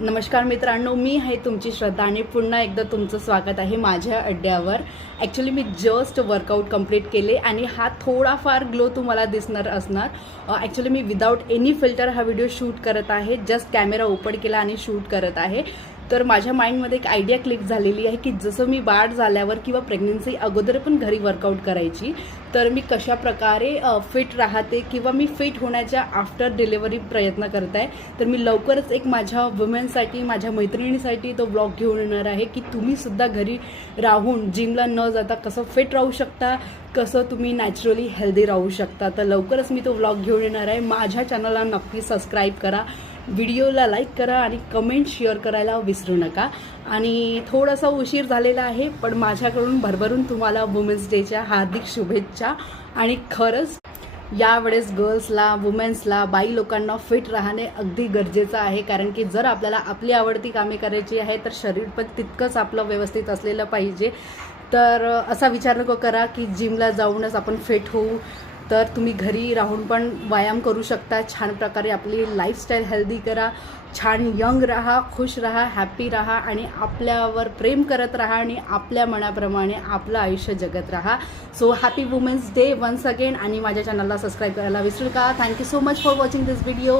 नमस्कार मित्रांनो, मी आहे तुमची श्रद्धा आणि पुन्हा एकदा तुमचं स्वागत आहे माझ्या अड्ड्यावर. ॲक्च्युली मी जस्ट वर्कआउट कंप्लीट केले आणि हा थोडाफार ग्लो तुम्हाला दिसणार असणार. ॲक्च्युली मी विदाऊट एनी फिल्टर हा व्हिडिओ शूट करत आहे. जस्ट कॅमेरा ओपन केला आणि शूट करत आहे. तर माझ्या माइंडमध्ये एक आयडिया क्लिक झालेली आहे की जसं मी बाळ झाल्यावर किंवा प्रेग्नन्सी अगोदर पण घरी वर्कआउट करायची, तर मी कशा प्रकारे फिट राहते किंवा मी फिट होण्याच्या आफ्टर डिलिव्हरी प्रयत्न करत आहे. तर मी लवकरच एक माझ्या वुमेनसाठी, माझ्या मैत्रिणीसाठी तो ब्लॉग घेऊन येणार आहे की तुम्हीसुद्धा घरी राहून जिमला न जाता कसं फिट राहू शकता, कसं तुम्ही नॅचरली हेल्दी राहू शकता. तर लवकरच मी तो ब्लॉग घेऊन येणार आहे. माझ्या चॅनलला नक्की सबस्क्राईब करा, व्हिडिओला लाईक करा आणि कमेंट शेअर करायला विसरू नका. आणि थोडासा उशीर झालेला आहे, पण माझ्याकडून भरभरून तुम्हाला वुमेन्स डेच्या हार्दिक शुभेच्छा. आणि खरंच यावेळेस गर्ल्सला, वुमेन्सला, बाई लोकांना फिट राहणे अगदी गरजेचं आहे. कारण की जर आपल्याला आपली आवडती कामे करायची आहे तर शरीर पण तितकंच आपलं व्यवस्थित असलेलं पाहिजे. तर असा विचार नको करा की जिमला जाऊनच आपण फिट होऊ. तर तुम्ही घरी राहून पण व्यायाम करू शकता. छान प्रकारे आपली लाईफस्टाईल हेल्दी करा, छान यंग राहा, खुश राहा, हॅप्पी राहा आणि आपल्यावर प्रेम करत राहा आणि आपल्या मनाप्रमाणे आपलं आयुष्य जगत राहा. So happy women's day once again. आणि माझ्या चॅनलला सबस्क्राईब करायला विसरू नका. Thank you so much for watching this video.